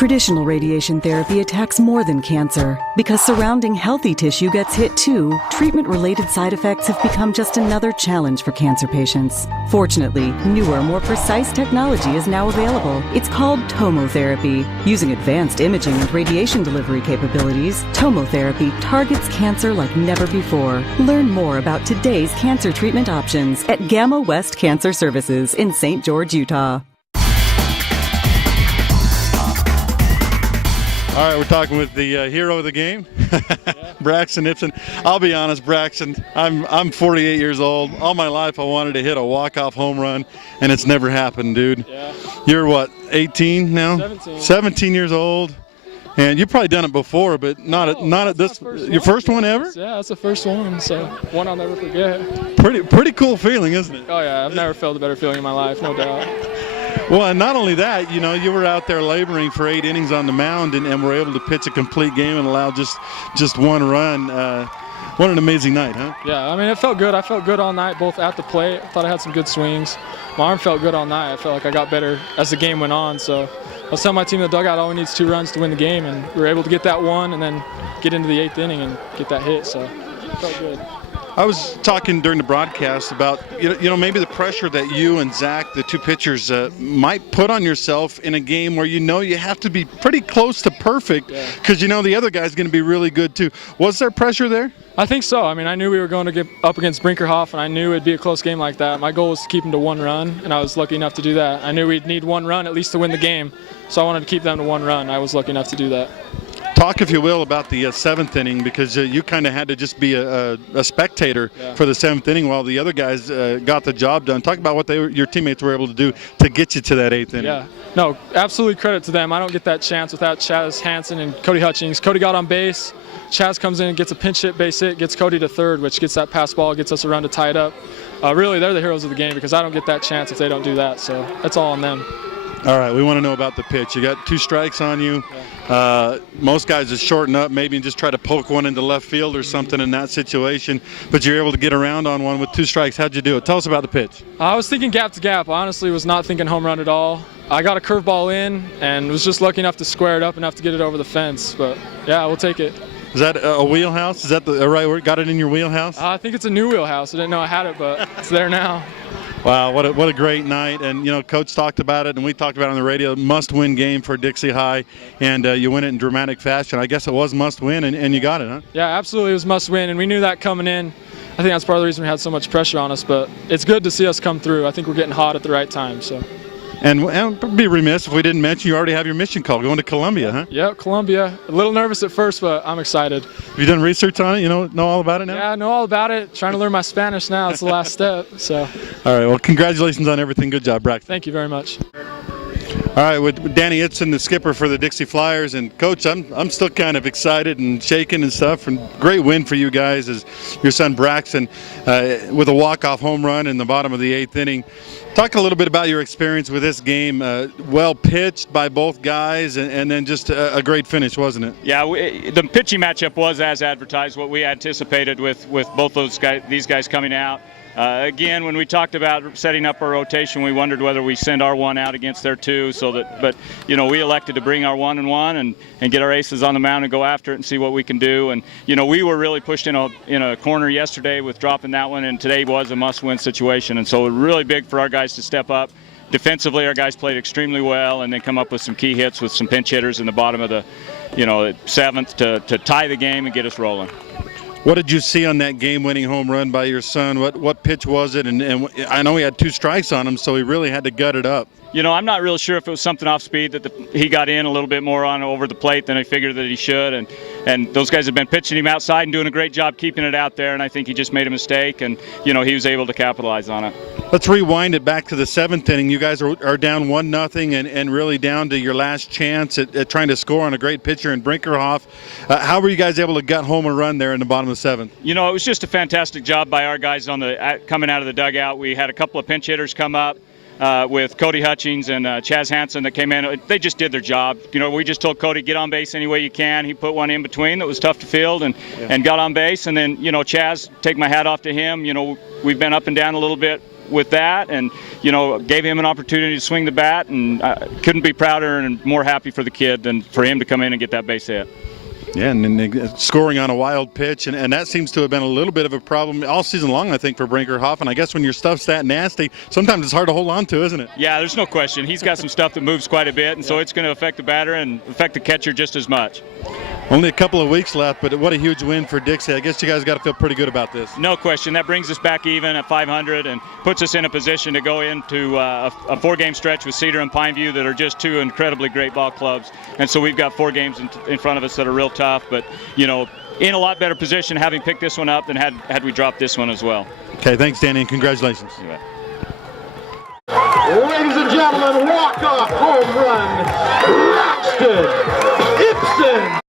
Traditional radiation therapy attacks more than cancer. Because surrounding healthy tissue gets hit too, treatment-related side effects have become just another challenge for cancer patients. Fortunately, newer, more precise technology is now available. It's called tomotherapy. Using advanced imaging and radiation delivery capabilities, tomotherapy targets cancer like never before. Learn more about today's cancer treatment options at Gamma West Cancer Services in St. George, Utah. All right, we're talking with the hero of the game, Braxton Ipson. I'll be honest, Braxton, I'm 48 years old. All my life I wanted to hit a walk-off home run, and it's never happened, dude. Yeah. You're what, 18 now? 17. 17 years old, and you've probably done it before, but not at this. Your first one ever? Yeah, that's the first one, so one I'll never forget. Pretty cool feeling, isn't it? Oh yeah, I've never felt a better feeling in my life, no doubt. Well, and not only that, you know, you were out there laboring for 8 innings on the mound and were able to pitch a complete game and allow just one run. What an amazing night, huh? Yeah, I mean, it felt good. I felt good all night, both at the plate. I thought I had some good swings. My arm felt good all night. I felt like I got better as the game went on. So I was telling my team in the dugout all we need is 2 runs to win the game, and we were able to get that one and then get into the 8th inning and get that hit. So it felt good. I was talking during the broadcast about, you know, maybe the pressure that you and Zach, the 2 pitchers, might put on yourself in a game where you know you have to be pretty close to perfect because you know the other guy's going to be really good too. Was there pressure there? I think so. I mean, I knew we were going to get up against Brinkerhoff, and I knew it'd be a close game like that. My goal was to keep them to 1 run, and I was lucky enough to do that. I knew we'd need 1 run at least to win the game, so I wanted to keep them to 1 run. I was lucky enough to do that. Talk, if you will, about the 7th inning, because you kind of had to just be a spectator for the 7th inning while the other guys got the job done. Talk about what your teammates were able to do to get you to that 8th inning. Yeah, no, absolutely credit to them. I don't get that chance without Chaz Hansen and Cody Hutchings. Cody got on base. Chaz comes in and gets a pinch hit, base hit, gets Cody to 3rd, which gets that pass ball, gets us a run to tie it up. Really, they're the heroes of the game because I don't get that chance if they don't do that. So that's all on them. All right, we want to know about the pitch. You got 2 strikes on you. Most guys just shorten up maybe and just try to poke one into left field or something in that situation, but you're able to get around on one with 2 strikes. How'd you do it? Tell us about the pitch. I was thinking gap to gap. I honestly was not thinking home run at all. I got a curveball in and was just lucky enough to square it up enough to get it over the fence. But yeah, we'll take it. Is that a wheelhouse? Is that the right word? Got it in your wheelhouse? I think it's a new wheelhouse. I didn't know I had it, but it's there now. Wow, what a great night. And, you know, Coach talked about it, and we talked about it on the radio. Must-win game for Dixie High, and you win it in dramatic fashion. I guess it was must-win, and you got it, huh? Yeah, absolutely. It was must-win, and we knew that coming in. I think that's part of the reason we had so much pressure on us, but it's good to see us come through. I think we're getting hot at the right time. So. And be remiss if we didn't mention you already have your mission call going to Columbia, huh? Yeah, Columbia. A little nervous at first, but I'm excited. Have you done research on it? You know all about it now? Yeah, I know all about it. Trying to learn my Spanish now. It's the last step. So. All right. Well, congratulations on everything. Good job, Braxton. Thank you very much. All right, with Danny Ipson, the skipper for the Dixie Flyers, and Coach, I'm still kind of excited and shaking and stuff. And great win for you guys as your son Braxton with a walk-off home run in the bottom of the 8th inning. Talk a little bit about your experience with this game. Well pitched by both guys, and then just a great finish, wasn't it? Yeah, the pitching matchup was as advertised, what we anticipated with both these guys coming out. Again, when we talked about setting up our rotation, we wondered whether we send our 1 out against their 2. But you know, we elected to bring our 1 and 1 and get our aces on the mound and go after it and see what we can do. And you know, we were really pushed in a corner yesterday with dropping that one, and today was a must-win situation. And so really big for our guys to step up. Defensively, our guys played extremely well, and then come up with some key hits with some pinch hitters in the bottom of the, 7th to tie the game and get us rolling. What did you see on that game-winning home run by your son? What pitch was it? And I know he had 2 strikes on him, so he really had to gut it up. You know, I'm not real sure if it was something off speed that he got in a little bit more on over the plate than I figured that he should. And those guys have been pitching him outside and doing a great job keeping it out there. And I think he just made a mistake, and he was able to capitalize on it. Let's rewind it back to the 7th inning. You guys are down 1-0 and really down to your last chance at trying to score on a great pitcher in Brinkerhoff. How were you guys able to gut home a run there in the bottom of the 7th? You know, it was just a fantastic job by our guys coming out of the dugout. We had a couple of pinch hitters come up. With Cody Hutchings and Chaz Hansen that came in. They just did their job. We just told Cody, get on base any way you can. He put one in between that was tough to field and got on base. And then, Chaz, take my hat off to him. We've been up and down a little bit with that, and gave him an opportunity to swing the bat, and couldn't be prouder and more happy for the kid than for him to come in and get that base hit. Yeah, and then scoring on a wild pitch, and that seems to have been a little bit of a problem all season long, I think, for Brinkerhoff. And I guess when your stuff's that nasty, sometimes it's hard to hold on to, isn't it? Yeah, there's no question. He's got some stuff that moves quite a bit, and so it's going to affect the batter and affect the catcher just as much. Only a couple of weeks left, but what a huge win for Dixie. I guess you guys got to feel pretty good about this. No question. That brings us back even at 500 and puts us in a position to go into a 4-game stretch with Cedar and Pineview that are just two incredibly great ball clubs. And so we've got 4 games in front of us that are real tough, but, in a lot better position having picked this one up than had we dropped this one as well. Okay, thanks, Danny, and congratulations. You bet. Ladies and gentlemen, walk-off home run, Braxton Ipson.